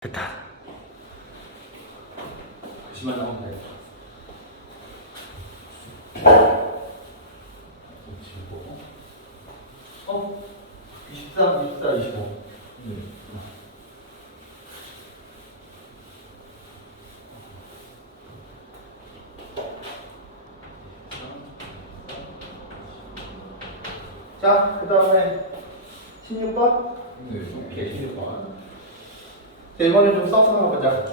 됐다. 글씨만 나오면 돼. 붙이고 23, 24, 25. 자, 그 다음에 16번? 네. 오케이, 16번. 자, 이번에 좀 써서 가보자.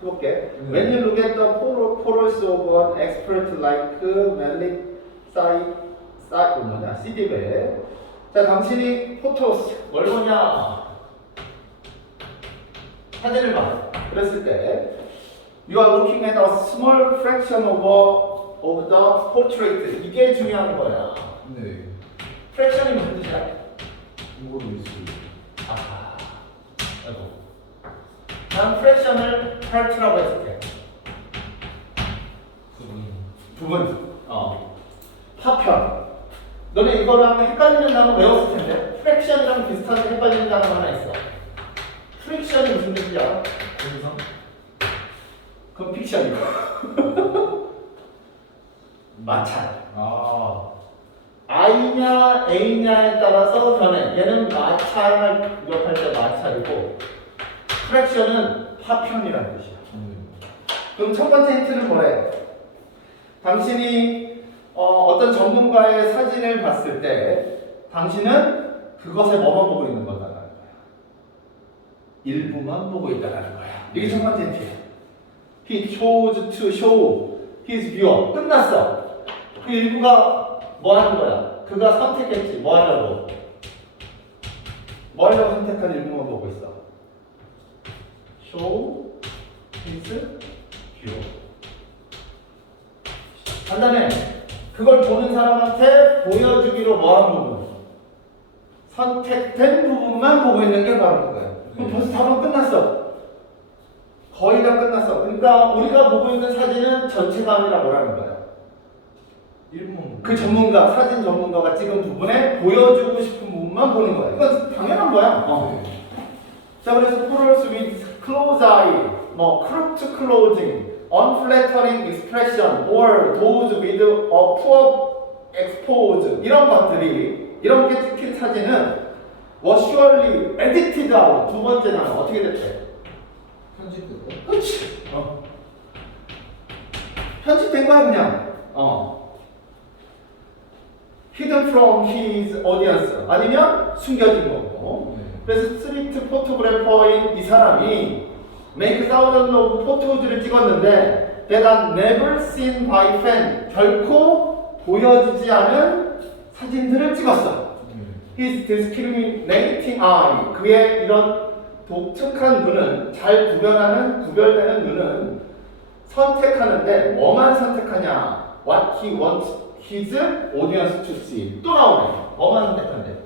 해볼게. 네. When you look at the porous of an expert like Malik Sidibé. 자, 당신이 포토스, 뭘 보냐? 사진을 봐. 그랬을 때, you are looking at a small fraction of the portrait. 이게 중요한 거야. 네. 프랙션이 무슨 뜻이야? 모르겠어요. 아하. 아이고. 난 프랙션을 파트라고 했을게. 부분. 파편. 너네 이거랑 헷갈리는 단어 외웠을 텐데. 프랙션이랑 비슷하게 헷갈리는 단어 하나 있어. 프릭션이 무슨 뜻이야? 여기서? 그건 픽션이고. 마찰. I냐 A냐에 따라서 변해. 얘는 마찰을 구역할 때 마찰이고, 프랙션은 파편이라는 뜻이야. 그럼 첫 번째 힌트는 뭐래? 당신이 어떤 전문가의 사진을 봤을 때 당신은 그것에 뭐만 보고 있는 거다라는 거야. 일부만 보고 있다라는 거야. 이게 첫 번째 힌트야. He chose to show his view. 끝났어. 그 일부가 뭐 하는 거야? 그가 선택했지. 뭐 하려고? 뭐 하려고 선택한 일부만 보고 있어? show his view. 한 다음에 그걸 보는 사람한테 보여주기로 뭐한 부분? 선택된 부분만 보고 있는 게 바로 그거야. 그럼 벌써 답은 끝났어. 거의 다 끝났어. 그러니까 우리가 보고 있는 사진은 전체가 아니라 뭐라는 거야? 그 전문가, 사진 전문가가 찍은 부분에 보여주고 싶은 부분만 보는 거야. 이건 당연한 거야. 자, 그래서 porous with close eye, crooked clothing, unflattering expression, or those with a poor expose 이런 것들이 이런 게 찍힌 사진은 was surely edited out. 두 번째 단어 어떻게 됐대? 편집되고. 그렇지. 편집된 거야 그냥. hidden from his audience 아니면 숨겨진 거고. 그래서 스트리트 포토그래퍼인 이 사람이 make thousands of photos를 찍었는데 that are never seen by fan 결코 보여지지 않은 사진들을 찍었어. His discriminating eye 그의 이런 독특한 눈은 잘 구별되는 눈은 선택하는데 뭐만 선택하냐? What he wants his audience to see. 또 나오네. 뭐만 선택한대?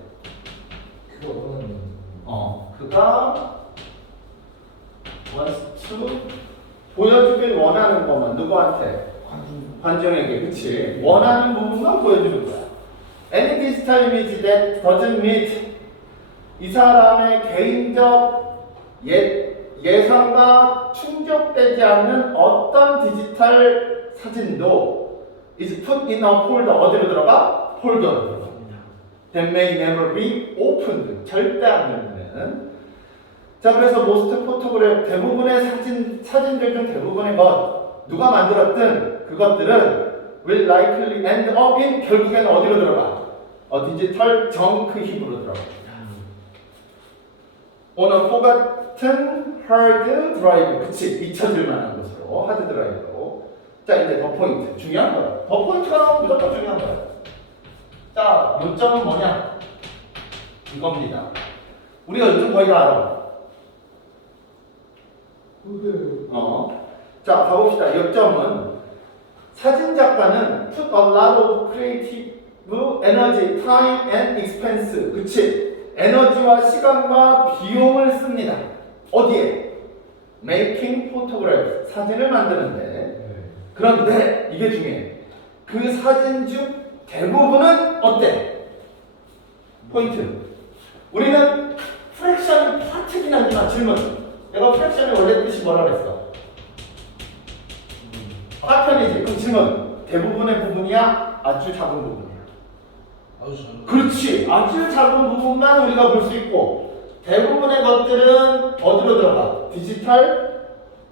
그가 wants to 보여주길 원하는 것만 누구한테? 관중에게. 그치? 원하는 부분만 보여주는 거야. Any digital image that doesn't meet 이 사람의 개인적 예상과 충족되지 않는 어떤 디지털 사진도 is put in a folder. 어디로 들어가? 폴더로 들어갑니다. That may never be opened. 절대 안 열리는. 자, 그래서 most photograph 대부분의 사진들 중 대부분의 것 누가 만들었든 그것들은 will likely end up in 결국에는 어디로 들어가? 디지털 정크 힙으로 들어갑니다. on a forgotten hard drive. 그치, 잊혀질 만한 곳으로 하드 드라이브로. 자, 이제 더 포인트 중요한 거야. 더 포인트가 나오면 무조건 중요한 거야. 자, 요점은 뭐냐? 이겁니다. 우리가 요즘 거의 다 알아. 자, 가봅시다. 요점은 사진 작가는 put a lot of creative energy, time and expense. 그치? 에너지와 시간과 비용을 씁니다. 어디에? Making photographs. 사진을 만드는데. 그런데 이게 중요해. 그 사진 중 대부분은 어때? 포인트. 우리는 질문. 얘가 프랙션이 원래 뜻이 뭐라 그랬어? 파편이지. 그럼 질문. 대부분의 부분이야? 아주 작은 부분이야? 아주 잘. 그렇지. 아주 작은 부분만 우리가 볼 수 있고 대부분의 것들은 어디로 들어가? 디지털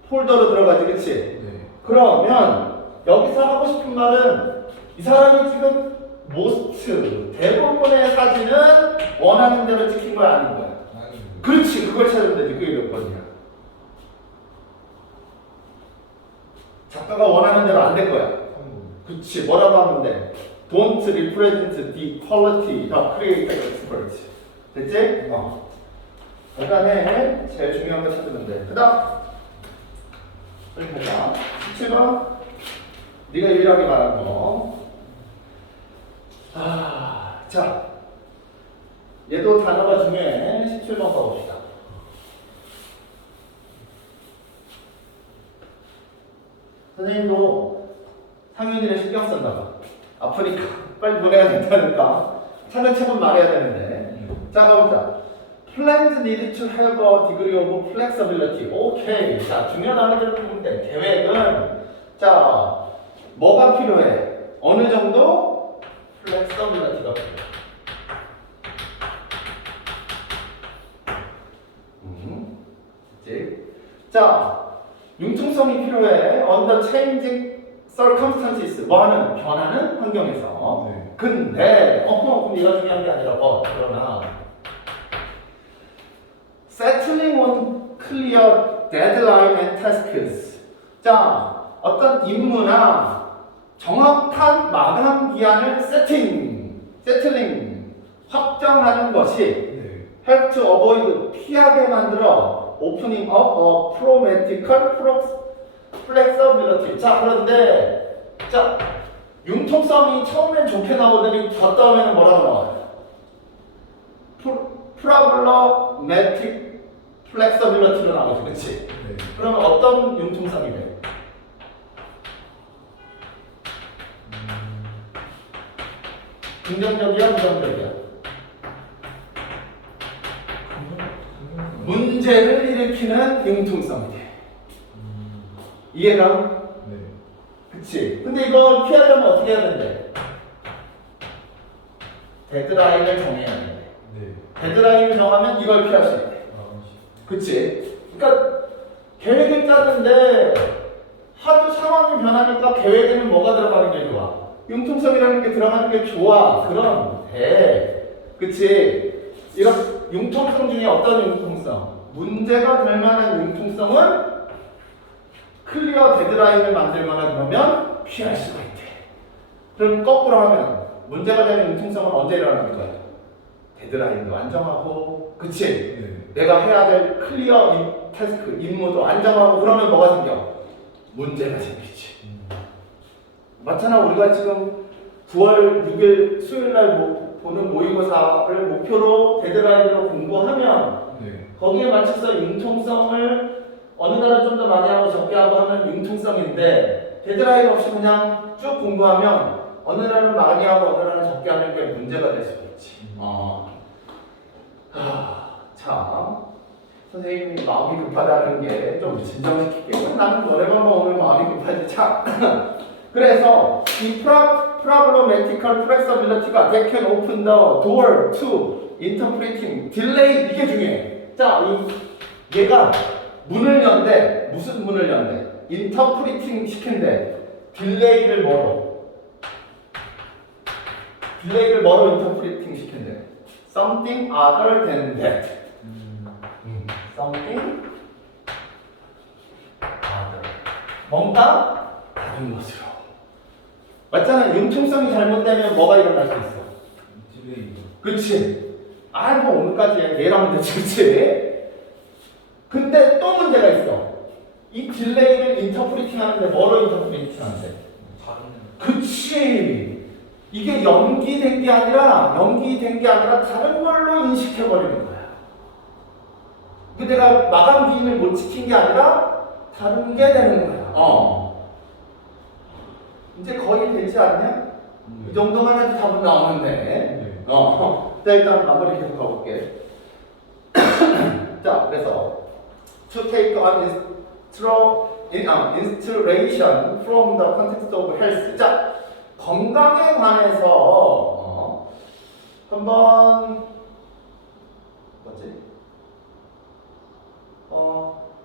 폴더로 들어가지. 그렇지? 네. 그러면 여기서 하고 싶은 말은 이 사람이 지금 most 대부분의 사진은 원하는 대로 찍힌 거야 아닌 거야? 아니. 그렇지. 그걸 찾으면 되지. 그게 몇 번이야? 작가가 원하는 대로 안 된 거야. 그치. 뭐라고 하면 돼? Don't represent the quality of creative expert. 됐지? 그 다음에 제일 중요한 거 찾으면 돼. 그 다음 빨리 가자. 17번 네가 유일하게 말한 거. 자 얘도 단어가 중요해. 17번 가봅시다. 선생님도 상윤이를 신경 썼나 봐. 아프니까 빨리 보내야 된다니까 차근차근 말해야 되는데. 자 가보자. Plans need to have a degree of flexibility. 오케이. 자 중요한 단어들을 보면 돼. 계획은 자 뭐가 필요해? 어느 정도 flexibility가 필요해. 그치? 자 융통성이 필요해. Under changing circumstances. 뭐하는? 변하는 환경에서. 네. 근데 그럼 얘가 중요한 게 아니라 그러나 settling on clear deadline and tasks. 자 어떤 임무나 정확한 마감 기한을 settling 확정하는 것이 네. help to avoid 피하게 만들어 opening up a practical flexibility. 자 그런데 자 융통성이 처음엔 좋게 나오더니 저 다음에는 뭐라고 나와요? problematic flexibility로 나오죠. 그치? 네. 그러면 어떤 융통성이 돼? 긍정적이야? 부정적이야? 문제를 일으키는 융통성이 돼. 이해가? 네. 그치? 근데 이걸 피하려면 어떻게 해야 되는데? 데드라인을 정해야 돼. 네. 데드라인을 정하면 이걸 피할 수 있대. 그치? 그러니까 계획을 짜는데 하도 상황이 변하니까 계획에는 뭐가 들어가는 게 좋아? 융통성이라는 게 들어가는 게 좋아. 그런데 그치? 이런 융통성 중에 어떤 융통성? 문제가 될 만한 융통성은 클리어 데드라인을 만들거나 그러면 피할 수가 있대. 그럼 거꾸로 하면 문제가 되는 융통성은 언제 일어나는 거야? 데드라인도 안정하고, 그치? 네. 내가 해야 될 클리어 태스크, 임무도 안정하고 그러면 뭐가 생겨? 문제가 생기지. 맞잖아. 우리가 지금 9월 6일 수요일날 보는 모의고사를 목표로 데드라인으로 공부하면 네. 거기에 맞춰서 융통성을 어느 날은 좀 더 많이 하고 적게 하고 하면 융통성인데 데드라인 없이 그냥 쭉 공부하면 어느 날은 많이 하고 어느 날은 적게 하는 게 문제가 될 수도 있지. 참 선생님이 마음이 급하다는 게 좀 진정시킬게요. 나는 노래만 먹으면 마음이 급하지 참. 그래서 이 problematical flexibility가 they can open the door to interpreting delay. 이게 중요해. 자, 얘가 문을 연대. 무슨 문을 연대? interpreting 시킨대. 딜레이를 뭐로 interpreting 시킨대. something other than that. something other. 뭔가 다른 것으로. 맞잖아. 융통성이 잘못되면 뭐가 일어날 수 있어? 딜레이. 그치? 뭐 오늘까지 얘라면 되지, 그치? 근데 또 문제가 있어. 이 딜레이를 인터프리팅 하는데 뭐로 인터프리팅 하는데? 그치? 이게 연기된 게 아니라 다른 걸로 인식해버리는 거야. 그 내가 마감 기인을 못 지킨 게 아니라 다른 게 되는 거야. 이제 거의 되지 않냐? 이 정도만 해도 답은 나오는데. 자, 일단 마무리 계속 가볼게. 자, 그래서 to take on inspiration from the context of health. 자, 건강에 관해서 한번 뭐지?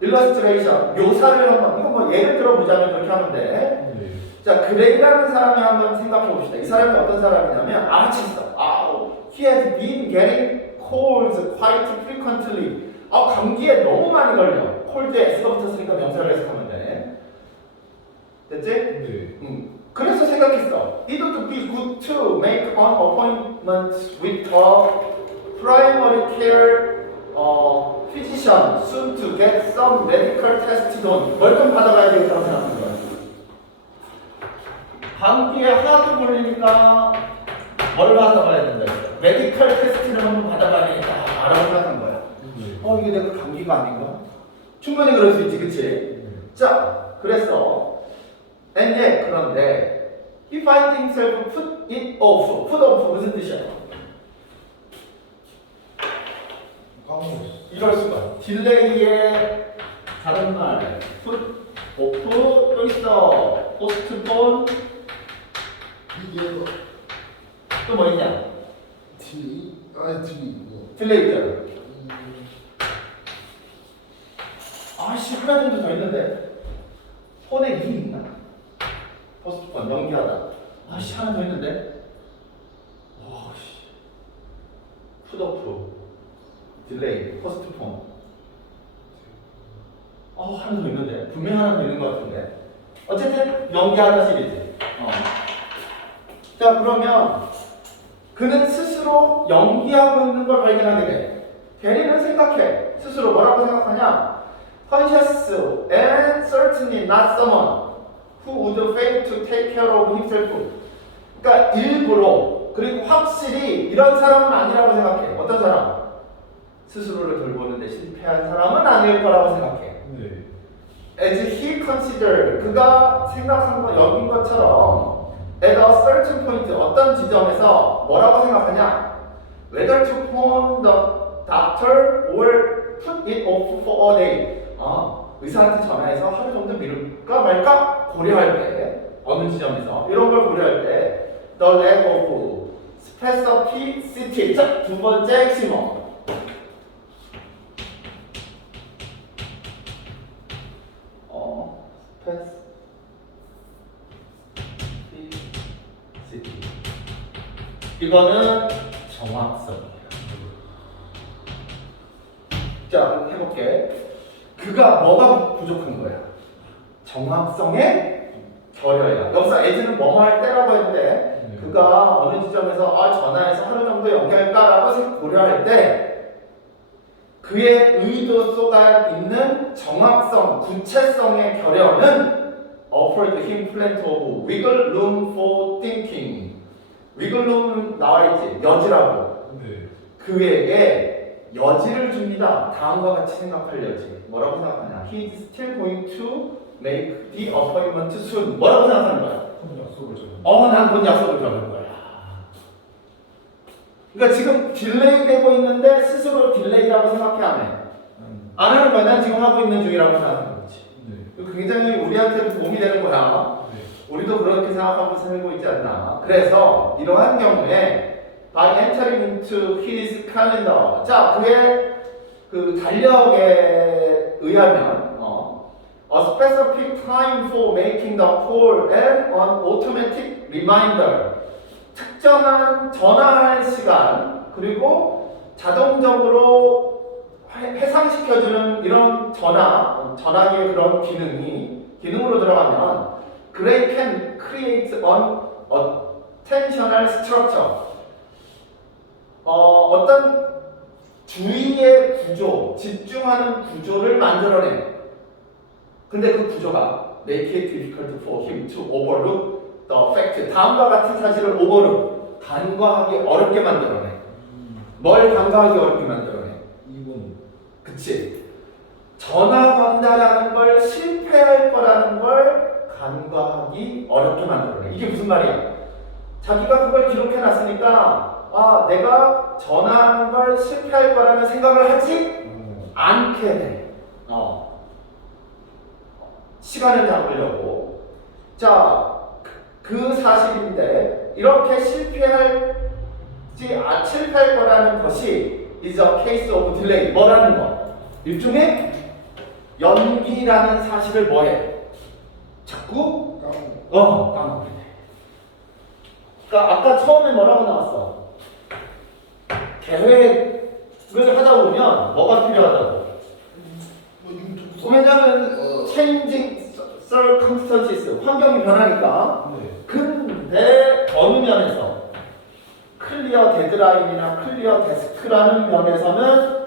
illustration 묘사를 한번 이거 뭐 예를 들어보자면 그렇게 하는데 네. 자 그레이라는 사람이 한번 생각해 봅시다. 이 사람이 어떤 사람이냐면 he has been getting colds quite frequently. 감기에 너무 많이 걸려. 콜드에 S가 붙었으니까 명사를 해석하면 돼. 됐지? 네. 그래서 생각했어. It would be good to make an appointment with a primary care physician soon to get some medical test done. 뭘 좀 받아가야 되겠다고 생각한 거야. 감기에 하도 걸리니까 뭘 받아가야 된다. 메디컬 테스트를 한번 받아가야겠다. 라고 생각한 거야. 이게 내가 감기가 아닌가? 충분히 그럴 수 있지, 그치? 자, 그래서 그런데 he finds himself put off 무슨 뜻이야? 까먹었어. 이럴 수가. 딜레이의 다른 말 put off 또 있어. postpone 이게 또 뭐 있냐? 딜이 이거 딜레이 있잖아. 아씨 하나 정도 더 있는데 폰에 2 있나? 포스트폰 연기하다. 아씨 하나 더 있는데. 와씨 풋오프 딜레이 포스트폰. 하나 더 있는데 분명 하나 더 있는 것 같은데. 어쨌든 연기하다 시리즈. 자 그러면 그는 스스로 연기하고 있는 걸 발견하게 돼. 게리는 생각해. 스스로 뭐라고 생각하냐? Conscious and certainly not someone who would fail to take care of himself. 그러니까 일부러 그리고 확실히 이런 사람은 아니라고 생각해. 어떤 사람? 스스로를 돌보는데 실패한 사람은 아닐 거라고 생각해. 네. As he considered, 그가 생각한 거 여긴 것처럼 at a certain point, 어떤 지점에서 뭐라고 생각하냐? Whether to phone the doctor or put it off for a day. 의사한테 전화해서 하루 정도 미룰까 말까 고려할 때 어느 지점에서 이런 걸 고려할 때 the lack of specificity. 자, 두 번째 핵심어. 이거는 정확성이에요. 자, 해볼게. 그가 뭐가 부족한 거야? 정확성의 결여야. 여기서 as는 뭐뭐 할 때라고 했는데 그가 어느 지점에서 전화해서 하루 정도 연기할까라고 고려할 때 그의 의도 속에 있는 정확성, 구체성의 결여는 offered him plenty of wiggle room for thinking. 위글룸은 나와있지. 여지라고. 네. 그에게 여지를 줍니다. 다음과 같이 생각할 여지. 뭐라고 생각하냐? He is still going to make the appointment soon. 뭐라고 생각하는 거야? 약속을 잡은. 난 곧 약속을 잡을 거야. 그러니까 지금 딜레이 되고 있는데 스스로 딜레이라고 생각해 안 해? 안 하는 거야. 난 지금 하고 있는 중이라고 생각하는 거지. 네. 굉장히 우리한테 도움이 되는 거야. 우리도 그렇게 생각하고 살고 있지 않나. 그래서 이러한 경우에 by entering into his calendar. 자, 그의 그 달력에 의하면 a specific time for making the call and an automatic reminder. 특정한 전화할 시간 그리고 자동적으로 해상시켜주는 이런 전화기의 그런 기능으로 들어가면 Gray can create an attentional structure. 어떤 주의의 구조, 집중하는 구조를 만들어내. 근데 그 구조가 make it difficult for him to overlook the fact. 다음과 같은 사실을 overlook, 간과하기 어렵게 만들어내. 뭘 간과하기 어렵게 만들어내? 2번. 그치? 전화 건다라는 걸 실패할 거라는 걸 간과하기 어렵게 만들어내. 이게 무슨 말이야? 자기가 그걸 기록해놨으니까 내가 전화하는 걸 실패할 거라는 생각을 하지 않게 돼. 시간을 잡으려고. 자, 그 사실인데 이렇게 실패할 거라는 것이 is a case of delay. 뭐라는 거? 일종의 연기라는 사실을 뭐해? 자꾸 까먹게 돼. 그러니까 아까 처음에 뭐라고 나왔어? 계획을 하다 보면 뭐가 필요하다고? 왜냐면 changing circumstances, 환경이 변하니까. 네. 근데 어느 면에서 클리어 데드라인이나 클리어 데스크라는 면에서는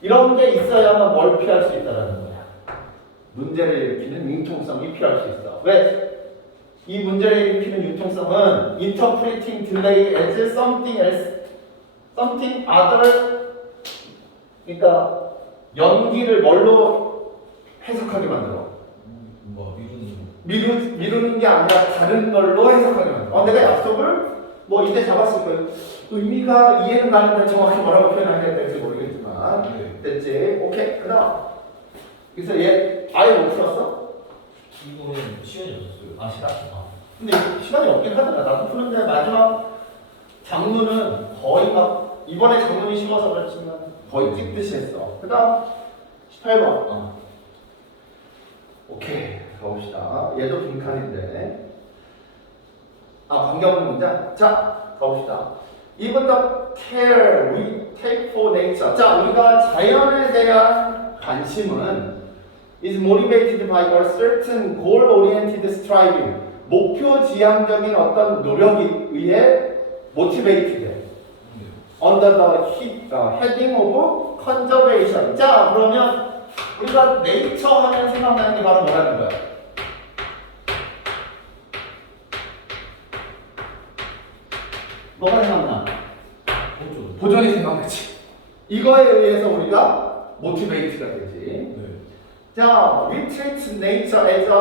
이런 게 있어야만 뭘 피할 수 있다는 거야. 문제를 일으키는 융통성이 필요할 수 있어. 왜? 이 문제를 일으키는 융통성은 interpreting delay as something else, something other. 그러니까 연기를 뭘로 해석하게 만들어? 뭐 미루는 미루는 게 아니라 다른 걸로 해석하게 만들어. 내가 약속을 뭐 이때 잡았을 거예요. 의미가 이해는 가는데 정확히 뭐라고 표현해야 될지 모르겠지만 네. 됐지? 오케이. 그다음 그래서 얘 아예 못 풀었어? 이거는 시간이 없었어요. 시간. 근데 시간이 없긴 하더라. 나도 푸는데 마지막 장문은 거의 막 이번에 장문이 심어서 그렇지만 거의 찍듯이 했어. 그다음 18번. 오케이. 가봅시다. 얘도 빈칸인데. 관계없는 문장. 자, 가봅시다. Even the care we take for nature. 자, 우리가 자연에 대한 관심은 is motivated by a certain goal-oriented striving. 목표 지향적인 어떤 노력에 의해 motivated. Under the heading of conservation. 자, 그러면 우리가 네이처 하면 생각나는 게 바로 뭐라는 거야? 뭐가 생각나? 보존이 생각나지. 이거에 의해서 우리가 모티베이트가 되지. 네. 자, we treat nature as a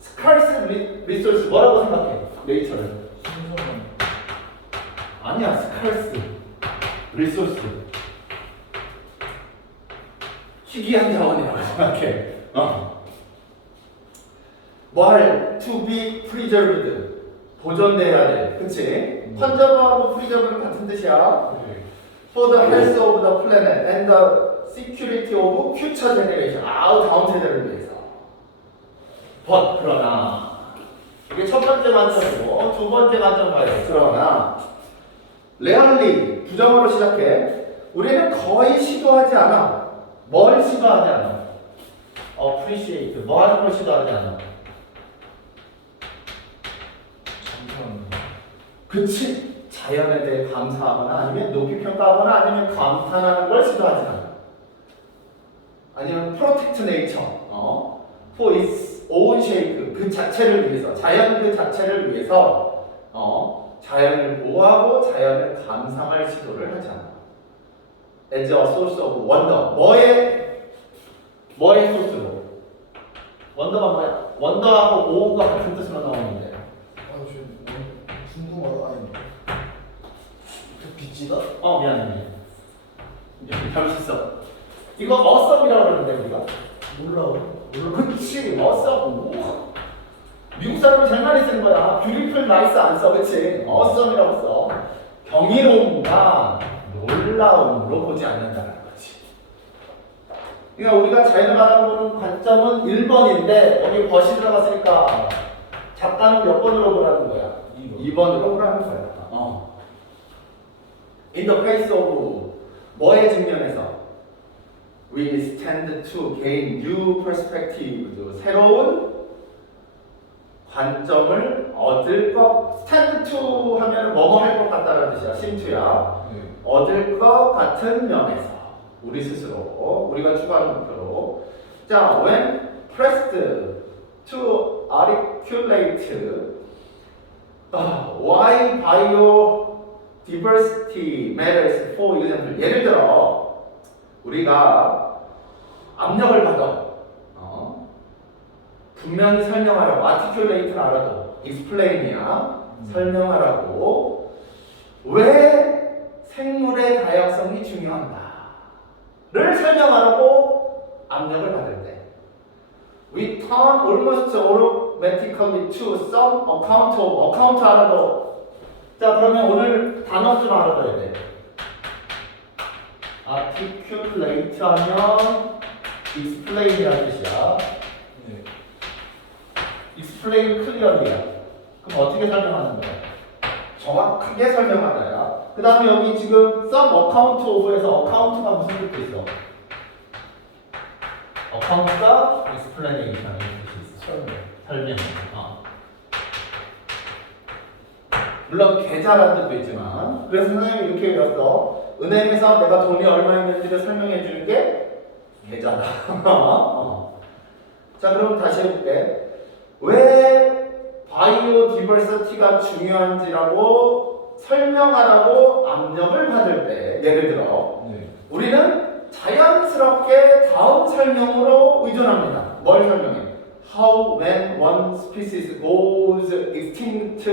scarce resource. 뭐라고 생각해? 네이처를. 신선한 아니야, scarce resource. 희귀한 자원이라고 생각해. 뭘 to be preserved. 보존돼야 돼. 그치? 컨저브하고 프리저브는 같은 뜻이야. 네. For the health of the planet and the security of future generation. 다음 세대를 위해서. But 그러나 이게 첫 번째 관점이고 두 번째 관점 봐야 돼. 그러나 rarely 부정어로 시작해. 우리는 거의 시도하지 않아. 뭘 시도하지 않아? appreciate. 뭐 하는 걸 시도하지 않아? 그치? 자연에 대해 감사하거나 아니면 높이 평가하거나 아니면 감탄하는 걸 시도하지 않아. 아니면 protect nature, for its own shape, 그 자체를 위해서, 자연 그 자체를 위해서 자연을 보호하고 자연을 감상할 시도를 하지 않아. As a source of wonder. 뭐의 소스로? 원더가 뭐야? 원더하고 오가 같은 뜻으로 나오는데. 궁금하다. 그 빗지가? 미안해. 잘못했어. 이거 어썸이라고 그러는데 우리가? 몰라. 그치, 어썸. 미국 사람은 제일 많이 쓰는 거야. 뷰티풀 나이스 안 써, 그치? 어썸이라고 써. 경이로움과 놀라움으로 보지 않는다는 거지. 그러니까 우리가 자연을 바라보는 관점은 1번인데 여기 벗이 들어갔으니까 작가는 몇 번으로 보라는 거야? 2번으로 보라는 거야. In the face of 뭐의 측면에서? We stand to gain new perspective. 새로운 관점을 얻을 것. stand to 하면 뭐뭐 할 것 같다는 뜻이야. 심투야. 네. 얻을 것 같은 면에서 우리 스스로 우리가 추구하는 목표로. 자, when pressed to articulate why biodiversity matters for example. 예를 들어 우리가 압력을 받아 분명히 설명하라고. articulate는 알아도 explain이야. 설명하라고 왜 생물의 다양성이 중요한가를 설명하라고 압력을 받을 때 we turn almost automatically to some account of account 알아도. 자 그러면 오늘 단어 좀 알아둬야 돼. articulate 하면 explain이라는 뜻이야. 네. explain clearly야. 그럼 어떻게 설명하는 거야? 정확하게 설명하다야. 그 다음에 여기 지금 some account of에서 account가 무슨 뜻이 있어? account가 explanation이라는 뜻이 있어. 설명. 물론 계좌라는 뜻도 있지만 그래서 선생님이 이렇게 외웠어. 은행에서 내가 돈이 얼마 있는지를 설명해 주는 게 계좌다. 자 그럼 다시 해볼게. 왜 바이오디버시티가 중요한지라고 설명하라고 압력을 받을 때 예를 들어 네. 우리는 자연스럽게 다음 설명으로 의존합니다. 뭘 설명해? How when one species goes extinct,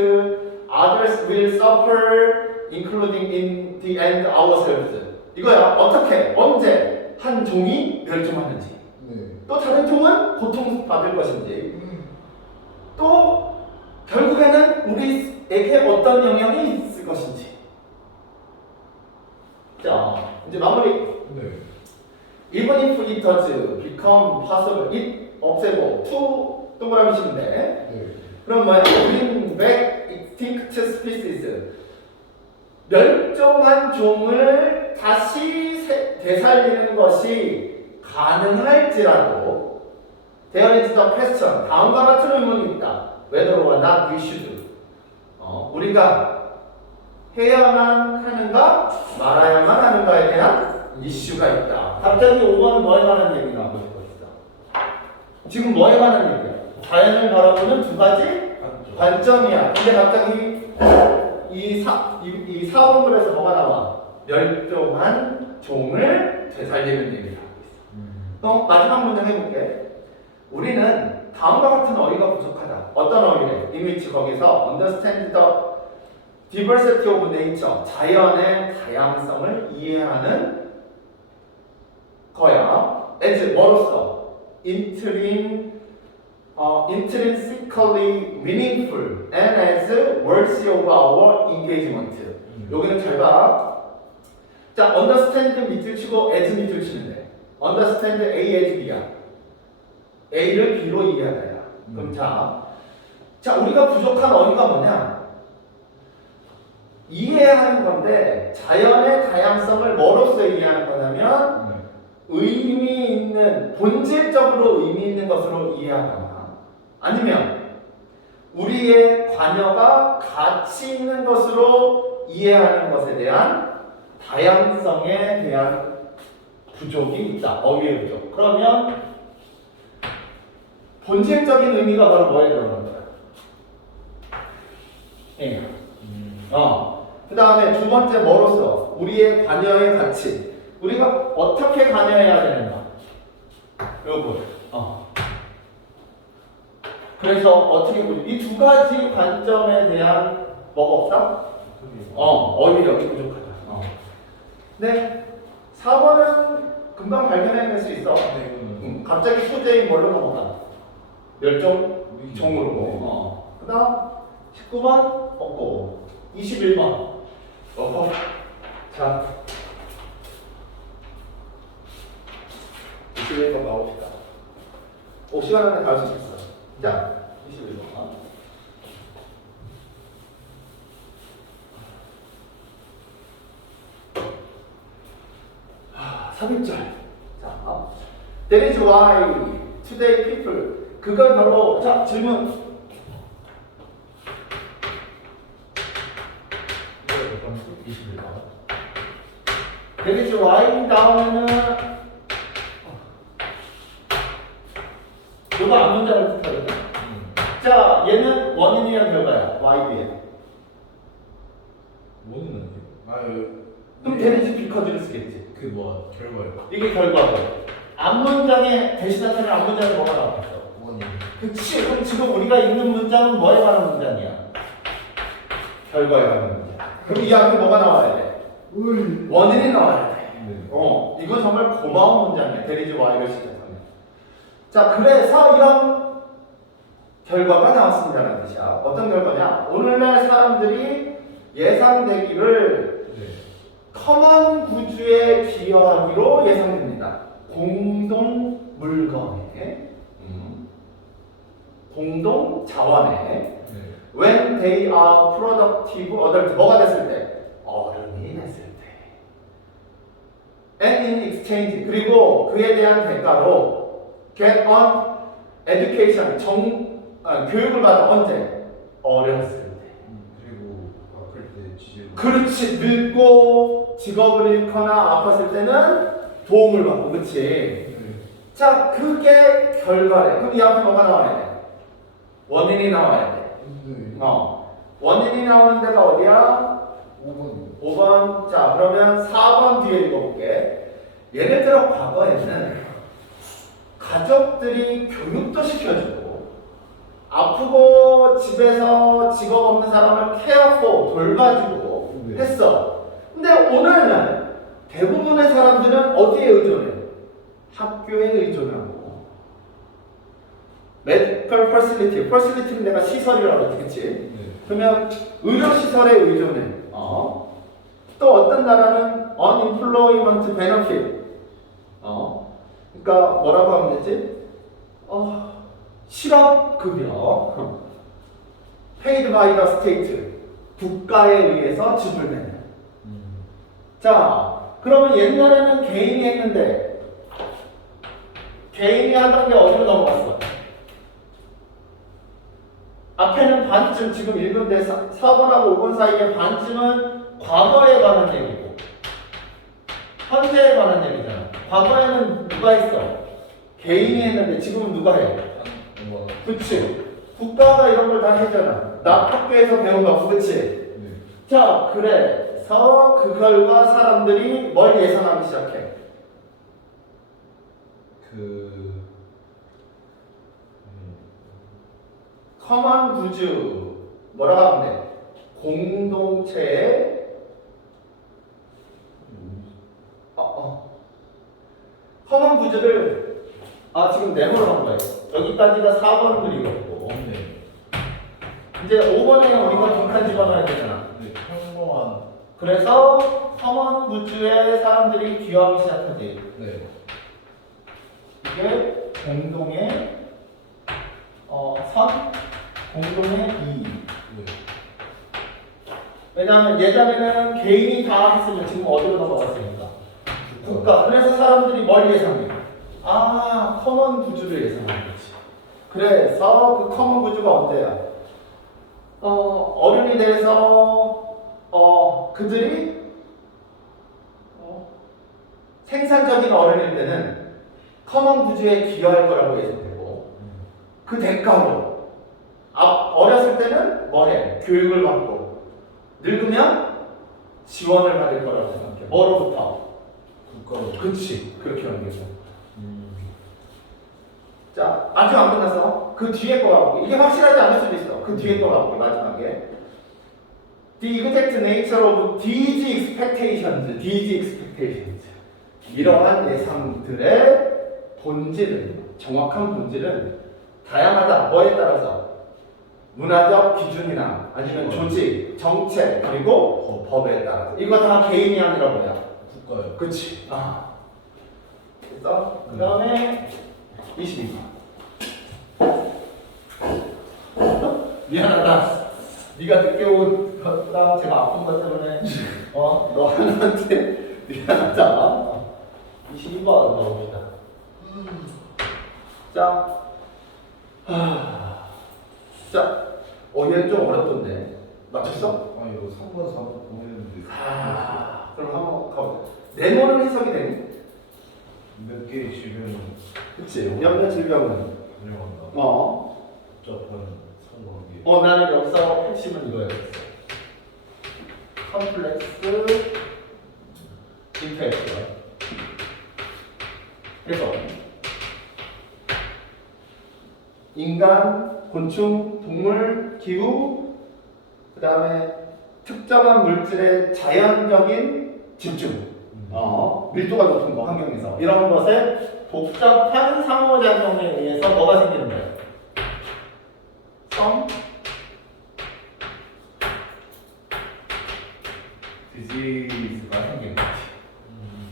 others will suffer, including in the end ourselves. 이거야. 어떻게, 언제 한 종이 멸종하는지, 네. 또 다른 종은 고통받을 것인지, 또 결국에는 우리에게 어떤 영향이 있을 것인지. 자, 이제 마무리. 네. Even if it does become possible, it 없애고 to 동그라미 치면 돼. 네. 그럼 뭐야? bring back extinct species. 멸종한 종을 다시 되살리는 것이 가능할지라도 there is the question. 다음과 같은 의문이 있다. whether or not we should. 우리가 해야만 하는가 말아야만 하는가에 대한 이슈가 있다. 갑자기 5번은 뭐에 관한 얘기 나오고 있어? 지금 뭐에 관한 얘기야? 자연을 바라보는 두 가지 관점이야. 근데 갑자기 이 4번글에서 뭐가 나와? 멸종한 종을 되살리는 얘기를 하고 있어. 또 마지막 문장 해볼게. 우리는 다음과 같은 어휘가 부족하다. 어떤 어휘래? 이미지 거기서 understand the diversity of nature, 자연의 다양성을 이해하는 거야. as 뭐로써? intrinsically meaningful and as worthy of our engagement. 여기는 잘 봐. 자, understand 밑줄 치고 as 밑줄 치는데 understand A as B야. A를 B로 이해하다야. 그럼 자 우리가 부족한 어휘가 뭐냐? 이해하는 건데 자연의 다양성을 뭐로써 이해하는 거냐면 의미 있는, 본질적으로 의미 있는 것으로 이해하거나 아니면 우리의 관여가 가치 있는 것으로 이해하는 것에 대한 다양성에 대한 부족이 있다. 어휘의 부족. 그러면 본질적인 의미가 바로 뭐에 들어가는 거야? 예. 그 다음에 두 번째 뭐로서? 우리의 관여의 가치. 우리가 어떻게 관여해야 되는가? 요거. 그래서 어떻게 보지? 이 두 가지 관점에 대한 뭐가 없다? 어휘력이 부족하다. 네. 4번은 금방 발견해낼 수 있어. 갑자기 소재인 뭘로 넘어가? 멸종 종으로. 그 다음 19번 없고 21번 없고. 자 21번 가봅시다. 시간 안에 다 할 수 있겠어. 자 21번 삽입절. 자, that is why today people. 그걸 바로, 자, 질문. that is why 다음에는 누가 앞문장을 뜻하거든. 자, 얘는 원인이야 결과야. YB에. 뭐는 아니에요? 그럼 that is because를 쓰겠지. 그 뭐야? 결과요. 이게 결과고. 앞문장에 대신하는 앞문장에 뭐가 나왔어? 원인. 그치. 그럼 지금 우리가 읽는 문장은 뭐에 관한 문장이야? 결과에 관한 문장. 그럼 이 앞에 뭐가 나와야 돼? 원인이 나와야 돼. 네. 이거 정말 고마운 문장이야. 데리즈 와이를 시작하면. 자, 그래서 이런 결과가 나왔습니다라는 뜻이야. 어떤 결과냐? 오늘날 사람들이 예상되기를 네. 커먼 구주에 기여하기로 예상됩니다. 공동 물건에, 공동 자원에, 네. when they are productive adult, 뭐가 됐을 때? 어른이 됐을 때. And in exchange, 그리고 그에 대한 대가로 get on education, 교육을 받아 언제? 어렸을 때. 그리고 아플 때 지지고. 그렇지. 늙고 직업을 잃거나 아팠을 때는 도움을 받고, 그렇지. 네. 자, 그게 결과래. 그럼 이 앞에 뭐가 나와야 돼? 원인이 나와야 돼. 네. 원인이 나오는 데가 어디야? 5번. 5번. 자, 그러면 4번 뒤에 읽어볼게. 예를 들어 과거에는 가족들이 교육도 시켜주고 아프고 집에서 직업 없는 사람을 케어포 돌봐주고 네. 했어. 근데 오늘날 대부분의 사람들은 어디에 의존해? 학교에 의존하고. medical facility, facility는 내가 시설이라고 했지, 그치? 네. 그러면 의료시설에 의존해. 또 어떤 나라는 unemployment benefit. 그러니까 뭐라고 하면 되지? 실업급여. paid by the state. 국가에 의해서 지불되는. 자, 그러면 옛날에는 개인이 했는데 개인이 하던 게 어디로 넘어갔어? 앞에는 반쯤 지금 읽은데 4번하고 5번 사이에 반쯤은 과거에 관한 얘기고 현재에 관한 얘기잖아. 과거에는 누가 했어? 개인이 했는데 지금은 누가 해? 뭐. 그치? 국가가 이런 걸 다 했잖아. 나 학교에서 배운 거, 그치? 네. 자, 그래서 그 결과 사람들이 뭘 예상하기 시작해? 커먼 구주 뭐라고 하면 돼? 공동체의 커먼 구주를 지금 네모로 한 거예요. 여기까지가 4번 그리고 네. 이제 5번에 우리가 빈칸 집어넣어야 되잖아. 네. 평범한. 그래서 커먼 구주에 사람들이 기여하기 시작하지. 네. 이게 공동의 선, 공동의 이. 네. 왜냐하면 예전에는 개인이 다 했으면 지금 어디로 넘어갔으니까 국가. 그래서 사람들이 뭘 예상해? 커먼 구주를 예상하는 거지. 그래서 그 커먼 구주가 언제야? 어른이 돼서 그들이 생산적인 어른일 때는 커먼 구주에 기여할 거라고 예상되고 그 대가로 어렸을 때는 뭐해? 교육을 받고 늙으면 지원을 받을 거라고 생각해. 뭐로부터? 국가로. 그치. 그렇게 연결해서. 자, 아직 안 끝났어. 그 뒤에 거 가볼게. 이게 확실하지 않을 수도 있어. 그 뒤에 거 가볼게. 마지막에. The exact nature of these expectations. These expectations. 이러한 예상들의 본질은, 정확한 본질은 다양하다. 뭐에 따라서? 문화적 기준이나 아니면 조직, 정책, 그리고 법에 따라서. 이거 다 개인이 아니라 뭐야? 국가요. 그치. 됐어? 그 다음에 22번. 미안하다. 네가 늦게 오다 제가 아픈 것 때문에 너 하나한테 미안하다. 22번 넣읍시다. 자, 얘는 좀 어렵던데. 맞췄어? 이거 3번, 4번 보냈는데. 그럼 한번 가보자. 네모는 해석이 되니? 몇 개의 질병은 그치. 염려 질병은. 운영한다. 복잡한 성관계. 나는 여기서 핵심은 이거였어. 컴플렉스 디펙트. 그래서 인간, 곤충, 동물, 기후, 그 다음에 특정한 물질의 자연적인 집중, 밀도가 높은 거 환경에서 이런 것에 복잡한 상호작용에 의해서 뭐가 생기는 거예요? 성? 디지즈가 생기는 거지.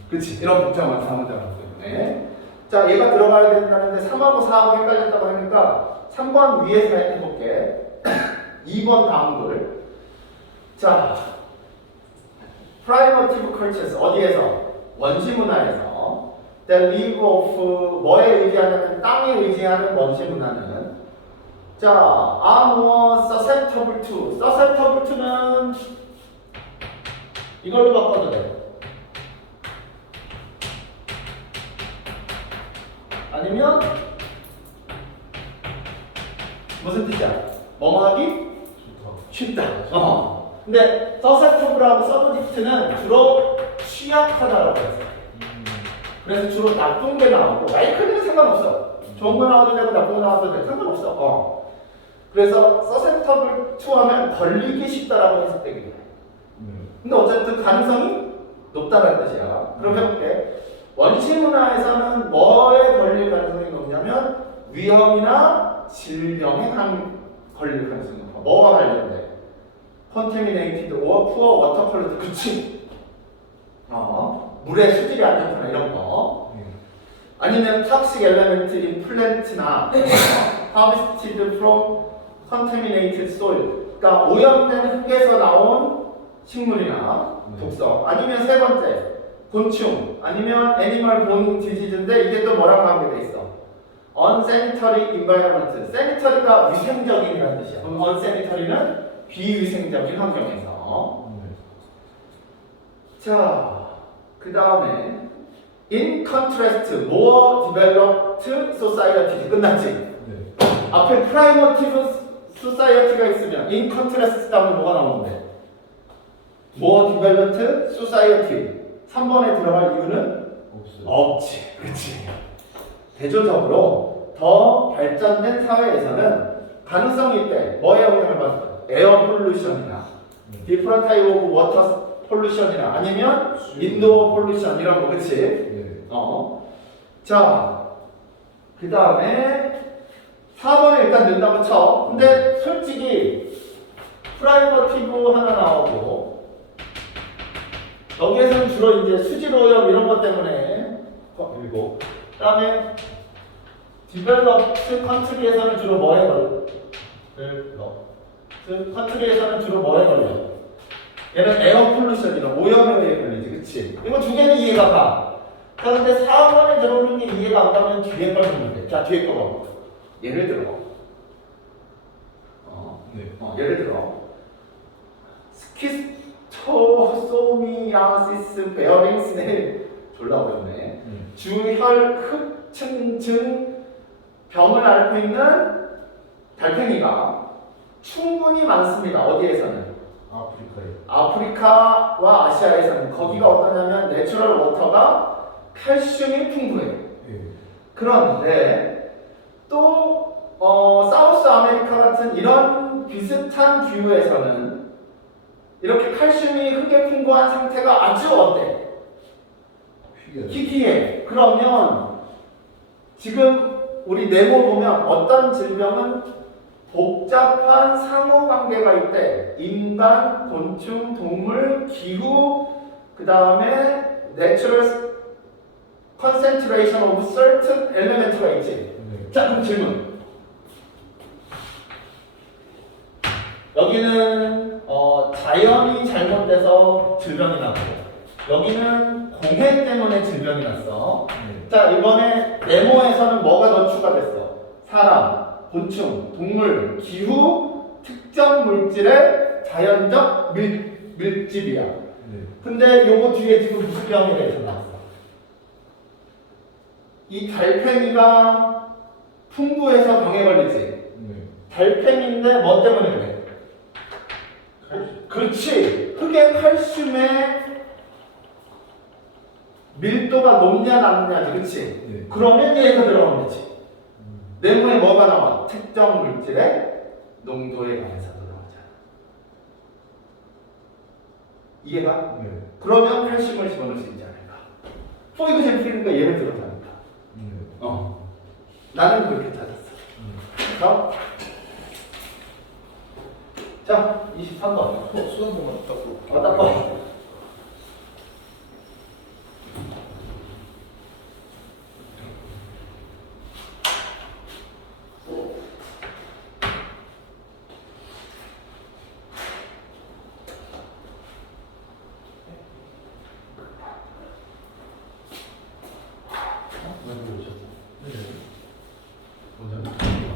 그렇지. 이런 복잡한 상호작용 때문에. 자, 얘가 들어가야 된다는데 3하고 4하고 헷갈렸다고 하니까 3번 위에서 해볼게. 2번 다음 거를. 자, primitive cultures 어디에서? 원시 문화에서 the live of 뭐에 의지하냐면 땅에 의지하는 원시 문화는 자, are more susceptible to susceptible to는 이걸로 바꿔도 돼. 아니면 무슨 뜻이야? 뭐뭐 하기? 쉽다. 근데 susceptible하고 subject는 주로 취약하다라고 했어. 그래서 주로 나쁜 게 나오고 likely는 상관없어. 좋은 거 나와도 되고 나쁜 거 나와도 돼. 상관없어. 그래서 susceptible to 하면 걸리기 쉽다라고 해석되게 돼. 근데 어쨌든 가능성이 높다는 뜻이야. 그럼 해볼게. 원시 문화에서는 뭐에 걸릴 가능성이 높냐면 위험이나 질병에 걸릴 가능성이 높아. 뭐와 관련돼? contaminated or poor water quality. 그치? 물의 수질이 안 좋거나 이런 거. 아니면 toxic element in plant나 harvested from contaminated soil. 그러니까 오염된 흙에서 나온 식물이나 독성. 아니면 세 번째 곤충. 아니면 animal borne disease인데 이게 또 뭐랑 관계돼 있어? unsanitary environment. sanitary가 위생적인이라는 뜻이야. 그럼 unsanitary는 비위생적인 환경에서. 자, 그 다음에 in contrast, more developed society. 끝났지? 앞에 primitive society가 있으면 in contrast 다음에 뭐가 나오는데? more developed society. 3번에 들어갈 이유는? 없지. 그렇지. 대조적으로 더 발전된 사회에서는 가능성이 있대. 뭐에 영향을 받을까? 에어 폴루션이나 different type of water pollution이나 아니면 인도어 폴루션 이런 거. 그치? 자, 그 다음에 4번에 일단 넣는다고 쳐. 근데 솔직히 프라이버티브 하나 나오고 여기에서는 주로 이제 수질 오염 이런 것 때문에 그리고 그 다음에 디벨롭드 컨트리에서는 주로 뭐에 걸려? 컨트리에서는 주로 뭐에 걸려? 얘는 에어 폴루션이나 오염에 의해 걸리지. 그치? 이거 두 개는 이해가 가. 자, 근데 4번에 들어오는 게 이해가 안 가면 뒤에 걸 보면 돼. 자, 뒤에 거 봐. 예를 들어 예를 들어 스키스토소미아시스 베어링 스네일 졸라 어렵네. 주혈 흑층증 병을 앓고 있는 달팽이가 충분히 많습니다. 어디에서는? 아프리카와 아시아에서는. 거기가 어떠냐면 내추럴 워터가 칼슘이 풍부해. 그런데 또 사우스 아메리카 같은 이런 비슷한 기후에서는 이렇게 칼슘이 흙에 풍부한 상태가 아주 어때? 희귀해. 그러면 지금 우리 네모 보면 어떤 질병은 복잡한 상호관계가 있대. 인간, 곤충, 동물, 기후, 그 다음에 natural concentration of certain element가 있지. 자, 그럼 질문. 여기는 자연이 잘못돼서 질병이 났고 여기는 공해 때문에 질병이 났어. 자, 이번에 네모에서는 뭐가 더 추가됐어? 사람, 곤충, 동물, 기후, 특정 물질의 자연적 밀집이야. 근데 요거 뒤에 지금 무슨 병에 대해서 나왔어? 이 달팽이가 풍부해서 병에 걸리지. 달팽이인데 뭐 때문에 그래? 그렇지. 흙의 칼슘의 밀도가 높냐 낮냐지. 그렇지? 그러면 얘가 들어가면 되지. 네모에 뭐가 나와? 특정 물질의 농도에 관해서 들어가잖아. 이해가? 그러면 칼슘을 집어넣을 수 있지 않을까? 포이드 샘플이니까 예를 들어서 하니까. 나는 그렇게 찾았어. 그래서 자, 23번. 수한 번만 닦고. 딱 봐. 왜 그러셨어?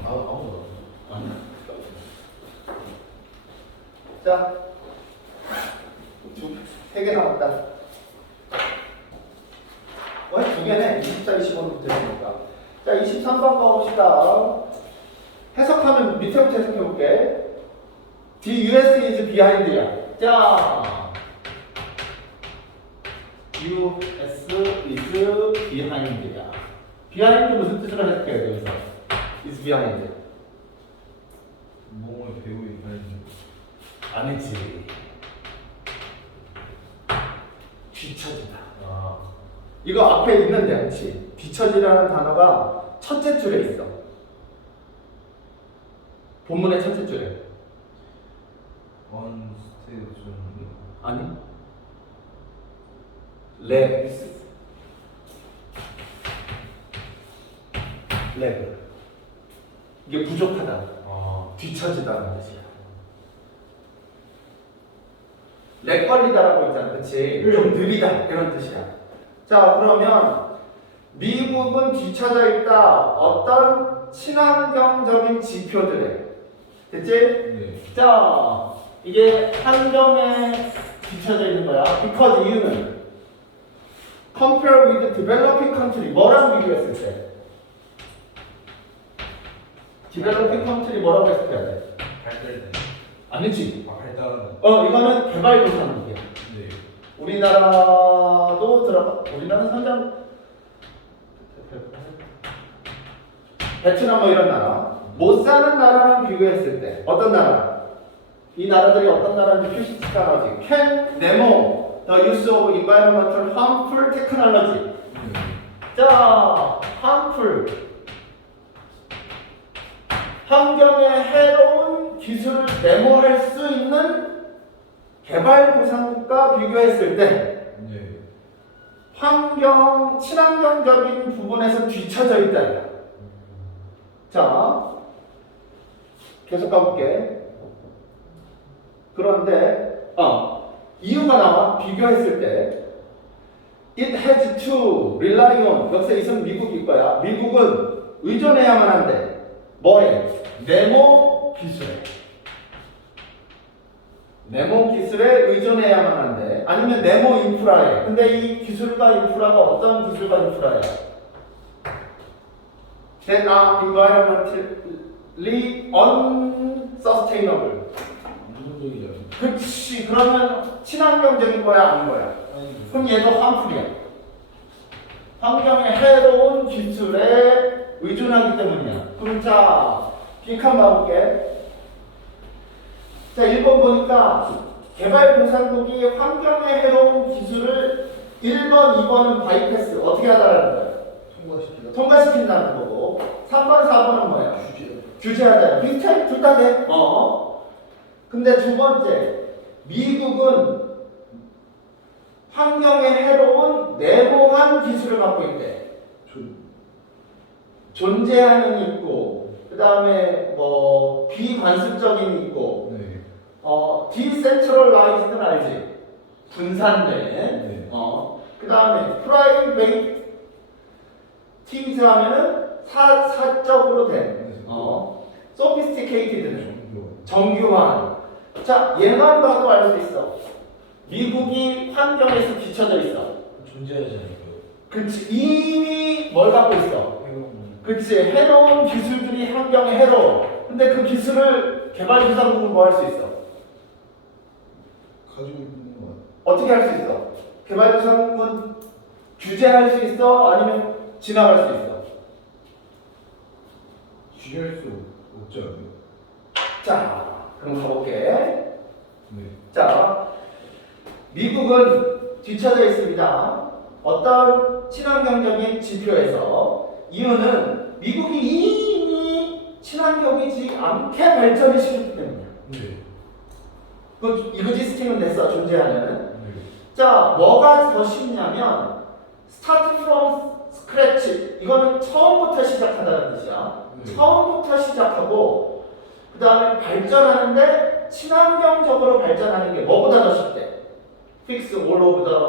아무거나. 아니. 자, 세 개 남았다. 두 개네. 24, 25는 붙어있으니까. 자, 23번 가봅시다. 해석하면 밑에부터 해석해볼게. The US is behind야. 자, US is behind야. behind 무슨 뜻으로 해석해야 돼, 여기서? is behind. 몸을 배우기 하는. 아니지. 뒤처지다. 이거 앞에 있는데, 그렇지? 뒤처지라는 단어가 첫째 줄에 있어. 본문의 첫째 줄에. 언스테이션. 아니? 렉스. 렉. 이게 부족하다. 뒤처지다는 뜻이야. 렉 걸리다라고 있잖아, 그치? 좀 느리다, 이런 뜻이야. 자, 그러면 미국은 뒤처져 있다. 어떤 친환경적인 지표들에. 됐지? 네. 자, 이게 환경에 뒤처져 있는 거야. because 이유는 compare with developing country. 뭐랑 비교했을 때? developing country 뭐라고 했을 때? 발달된. 아니지. 발달하는. 이거는 개발도상국이야. 네. 우리나라도 들어가. 우리나라는 선장. 베트남 뭐 이런 나라. 못 사는 나라랑 비교했을 때 어떤 나라? 이 나라들이 어떤 나라인지 표시가 나오지. Can demo the use of environmental harmful technology. 자, harmful. 환경에 해로운 기술을 데모할 수 있는 개발도상국과 비교했을 때 네. 친환경적인 부분에서 뒤처져 있다. 자, 계속 가볼게. 그런데 이유가 나와. 비교했을 때 It has to rely on. 여기서 있으면 미국일 거야. 미국은 의존해야만 한대. 뭐에? 네모 기술에. 네모 기술에 의존해야만 한대. 아니면 네모 인프라에. 근데 이 기술과 인프라가 어떤 기술과 인프라야? That are environmentally unsustainable. 운동적이잖아. 그치. 그러면 친환경적인 거야, 아닌 거야? 그럼 얘도 harmful이야. 환경에 해로운 기술에 의존하기 때문이야. 그럼 자, 빅한 봐볼게. 자, 1번 보니까 개발도상국이 환경에 해로운 기술을 1번, 2번은 바이패스 어떻게 하다라는 거야? 통과시킨다는 거고. 3번, 4번은 뭐야? 규제하자. 비슷해? 둘 다 돼. 근데 두 번째, 미국은 환경에 해로운 내모한 기술을 갖고 있대. 존재하는 있고, 그 다음에 뭐 비관습적인 있고, 네. decentralized는 알지? 분산된. 네. 그 다음에 private teams 하면은 사적으로 된. sophisticated는 정교한. 자, 얘만 봐도 알 수 있어. 미국이 환경에서 뒤쳐져 있어. 존재하지 않고요. 그렇지. 이미 뭘 갖고 있어? 그렇지. 해로운 기술들이 환경에 해로워. 근데 그 기술을 개발도상국은 뭐 할 수 있어? 가지고 있는 거. 어떻게 할 수 있어? 개발도상국은 규제할 수 있어? 아니면 지나갈 수 있어? 주의할 수 없지 않아요? 자, 그럼 가볼게. 네. 자, 미국은 뒤쳐져 있습니다. 어떤 친환경적인 지표에서 이유는 미국이 이미 친환경이지 않게 발전을 시켰기 때문이야. 네. 그 이그지스팅은 됐어, 존재하는. 네. 자, 뭐가 더 쉽냐면 start from scratch. 이거는 처음부터 시작한다는 뜻이야. 네. 처음부터 시작하고 그 다음에 발전하는데 친환경적으로 발전하는 게 뭐보다 더 쉽대? Fix all of the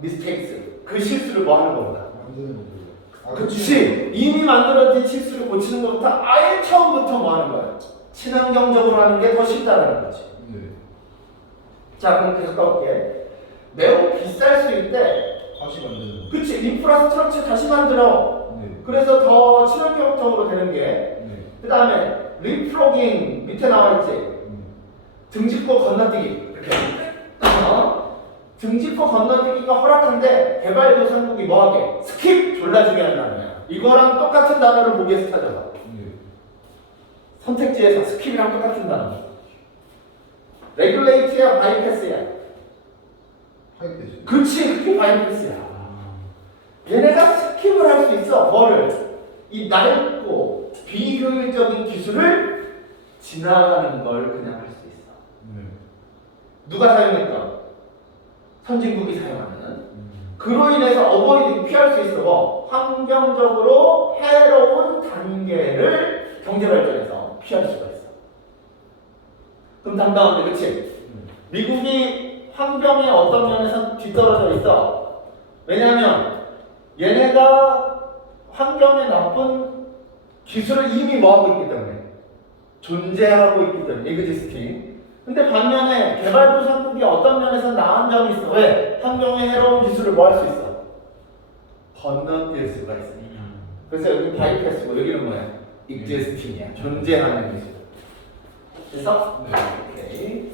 mistakes. 그 실수를 뭐 하는 것보다. 만드는 거고요. 그치. 이미 만들어진 실수를 고치는 것부터 아예 처음부터 뭐 하는 거야? 친환경적으로 하는 게 더 쉽다라는 거지. 네. 자, 그럼 계속 가볼게. 매우 비쌀 수 있대. 다시 만드는 거. 그치. 인프라스트럭처 다시 만들어. 네. 그래서 더 친환경적으로 되는 게. 네. 그 다음에 리프로깅 밑에 나와있지. 등짓고 건너뛰기. 이렇게. 등짓고 건너뛰기가 허락한데 개발도상국이 뭐하게? 스킵! 졸라 중요한 단어야. 이거랑 똑같은 단어를 보기에서 찾아봐. 네. 선택지에서 스킵이랑 똑같은 단어. 레귤레이트야 바이패스야. 하이패스. 그치, 그게 바이패스야. 얘네가 스킵을 할 수 있어. 뭐를? 이 낡고 비효율적인 기술을 지나가는 걸 그냥 할 수 있어. 네. 누가 사용했던? 선진국이 사용하는. 그로 인해서 어버이딩 피할 수 있어. 뭐 환경적으로 해로운 단계를 경제발전에서 피할 수가 있어. 그럼 당당한데, 그치? 미국이 환경의 어떤 면에서 뒤떨어져 있어. 왜냐하면 얘네가 환경에 나쁜 기술을 이미 뭐하고 있기 때문에, 존재하고 있기 때문에, existing. 근데 반면에 개발도상국이 어떤 면에서 나은 점이 있어. 왜? 환경에 해로운 기술을 뭐 할 수 있어? 건너뛸 수가 있으니까. 그래서 여기 바이패스고 여기는 뭐야? existing이야. 존재하는 기술. 됐어? 네. 오케이.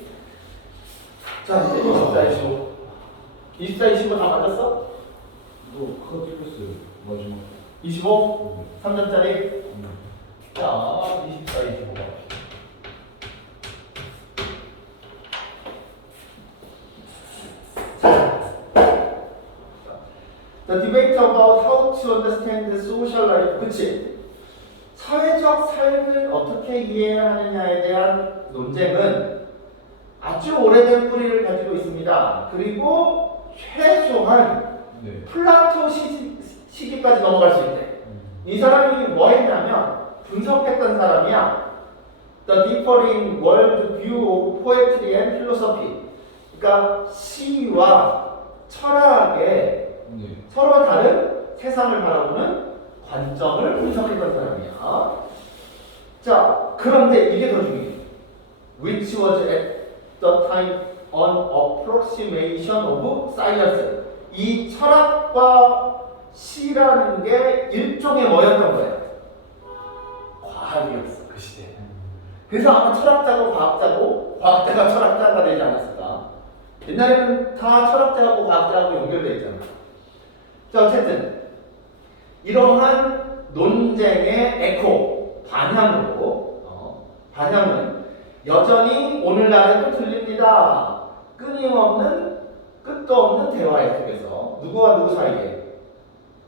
자, 이제 24, 25. 24, 25 다 맞았어? 이거 그거 틀렸어요. 마지막. 25? 3점짜리? 네. 자, 24, 25. The debate about how to understand the social life. 그치? 사회적 삶을 어떻게 이해해야 하느냐에 대한 논쟁은 아주 오래된 뿌리를 가지고 있습니다. 그리고 최소한 네. 플라토 시기까지 넘어갈 수 있대. 이 사람이 뭐 했냐면 분석했던 사람이야. The differing world view of poetry and philosophy. 그러니까 시와 철학의 네. 서로 다른 세상을 바라보는 관점을 분석했던 사람이야. 자, 그런데 이게 더 중요해. Which was at the time an approximation of science. 이 철학과 시라는 게 일종의 뭐였던 거야? 과학이었어, 그 시대에. 그래서 아마 철학자고 과학자고 과학자가 철학자가 되지 않았을까? 옛날에는 다 철학자하고 과학자하고 연결되어 있잖아. 자, 어쨌든 이러한 논쟁의 에코, 반향은 여전히 오늘날에도 들립니다. 끊임없는 끝도 없는 대화 속에서 누구와 누구 사이에?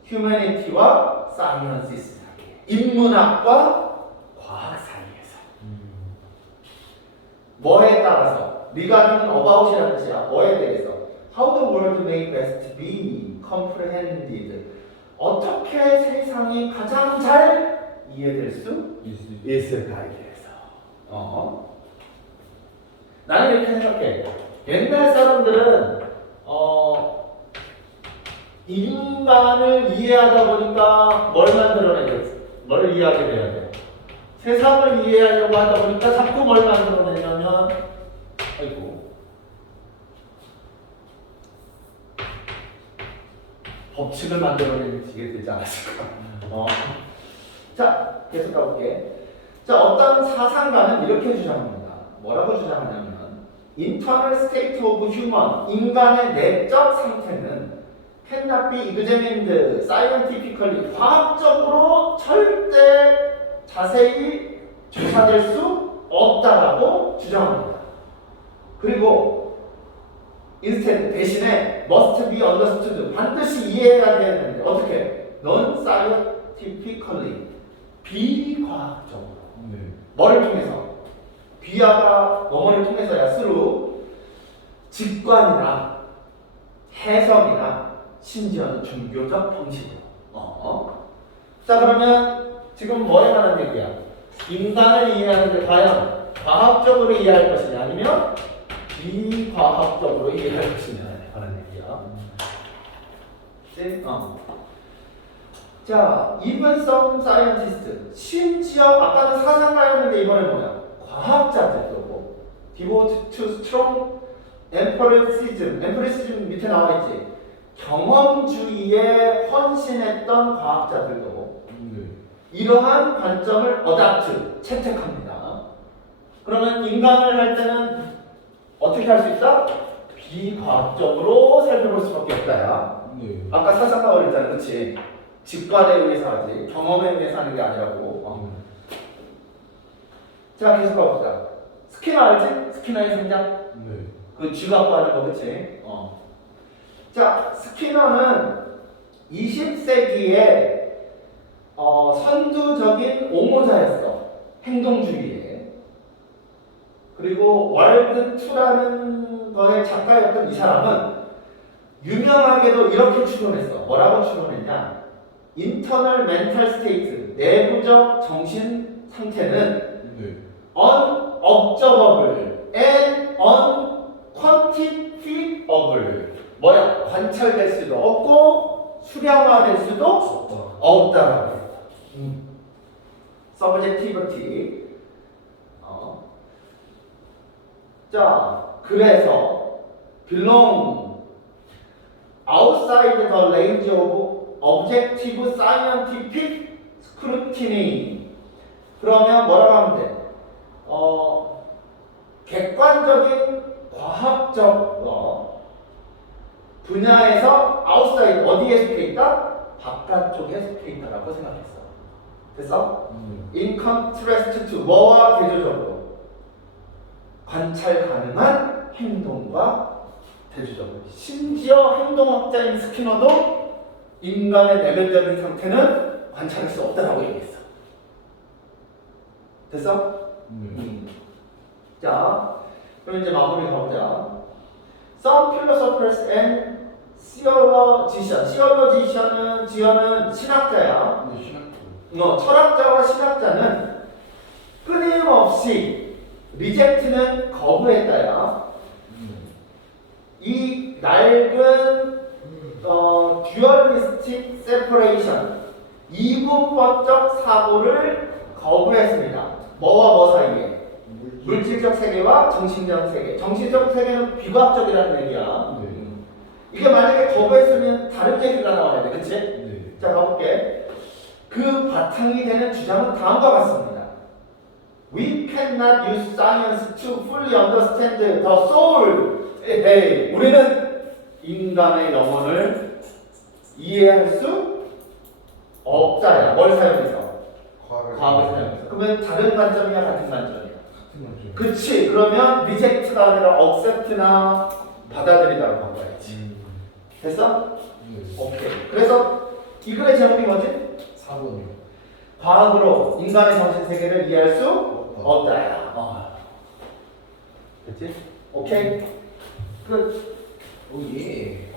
휴머니티와 사이언시스 사이에, 인문학과 과학 사이에서. 뭐에 따라서? regarding about이라는 뜻이야. 뭐에 대해서? How the world may best be comprehended. 어떻게 세상이 가장 잘 이해될 수 있을까에 대해서. 나는 이렇게 생각해. 옛날 사람들은 인간을 이해하다 보니까 뭘 만들어내겠어? 뭘 이해하게 돼야 돼? 세상을 이해하려고 하다 보니까 자꾸 뭘 만들어내냐면, 아이고, 법칙을 만들어내게 되지 않았을까? 자, 계속 가볼게. 자, 어떤 사상가는 이렇게 주장합니다. 뭐라고 주장하냐면, internal state of human, 인간의 내적 상태는 cannot be examined scientifically, 과학적으로 절대 자세히 조사될 수 없다라고 주장합니다. 그리고 instead 대신에 must be understood 반드시 이해가 돼야 되는데 어떻게? non-scientifically 비과학적으로 네. 뭐를 통해서? 비하가 뭐뭐를 통해서야 through 직관이나 해석이나 심지어는 종교적 방식으로 자 그러면 지금 뭐에 관한 얘기야? 인간을 이해하는데 과연 과학적으로 이해할 것이냐 아니면 비과학적으로 이해할 것이냐에 관한 얘기야. 자, even some scientists 심지어 아까는 사상가였는데 이번에 뭐야? 과학자들도 devoted to strong empiricism 밑에 나와 있지. 경험주의에 헌신했던 과학자들도 네. 이러한 관점을 어답트 채택합니다. 그러면 인간을 할 때는 어떻게 할 수 있다? 비과학적으로 살펴볼 수밖에 없다야. 네. 아까 사상가가 그랬잖아, 그렇지? 직관에 의해서 하지 경험에 의해서 하는 게 아니라고. 자, 계속 가보자. 스키너 알지? 스키너의 성장? 네. 그 쥐갖고 하는 거, 그치? 자, 스키너는 20세기에 선두적인 옹호자였어. 행동주의에. 그리고 월드2라는 거의 작가였던 이 사람은 유명하게도 이렇게 추론했어. 뭐라고 추론했냐? 인터널 멘탈 스테이트, 내부적 정신 상태는 네. unobservable and unquantifiable 뭐야? 관찰될 수도 없고 수량화될 수도 없다라고 했어. subjectivity. 자, 그래서 belong outside the range of objective scientific scrutiny. 그러면 뭐라고 하면 돼? 객관적인 과학적 분야에서 outside 어디에 속해 있다? 바깥쪽에 속해 있다라고 생각했어. 됐어? In contrast to 뭐와 대조적으로? 관찰 가능한 행동과 대조적으로. 심지어 행동학자인 스키너도 인간의 내면적인 상태는 관찰할 수 없다라고 얘기했어. 됐어? 자, 그럼 이제 마무리 가보자. Some philosophers and theologians. theologian은 지어는 신학자야. 네. 시간. 철학자와 신학자는 끊임없이 reject는 거부했다야. 이 낡은 dualistic separation 이분법적 사고를 거부했습니다. 뭐와 뭐 사이에? 물질적 세계와 정신적 세계. 정신적 세계는 비과학적이라는 얘기야. 네. 이게 만약에 거부했으면 다른 얘기가 나와야 돼, 그치? 네. 자, 가볼게. 그 바탕이 되는 주장은 다음과 같습니다. We cannot use science to fully understand the soul. 에이, 우리는 인간의 영혼을 이해할 수 없다야. 뭘 사용해서? 과학을 사용해서. 그러면 다른 관점이야, 같은 관점이야? 같은 거죠. 그치. 그러면 reject가 아니라 accept나 받아들이다로 바꿔야지. 됐어? 네. 오케이. 그래서 이 글의 제목이 뭐지? 4번이요. 과학으로 인간의 정신 세계를 이해할 수 없다야. 됐지? 오케이. 끝. 오 예.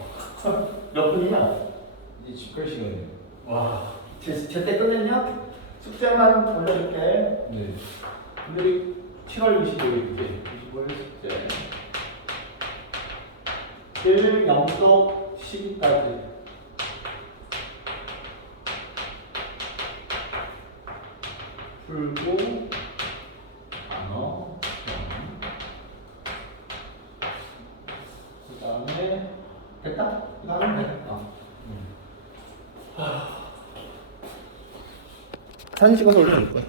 몇 분이냐? 이제 집갈 시간이에요. 와. 제때 끝냈냐? 숙제만 돌려줄게. 네. 오늘이 7월 25일이지. 25일 숙제. 1 영독 12까지. 풀고 단어 그 다음에 됐다? 이거 하면 돼. 사진 찍어서 올려놓을 거야.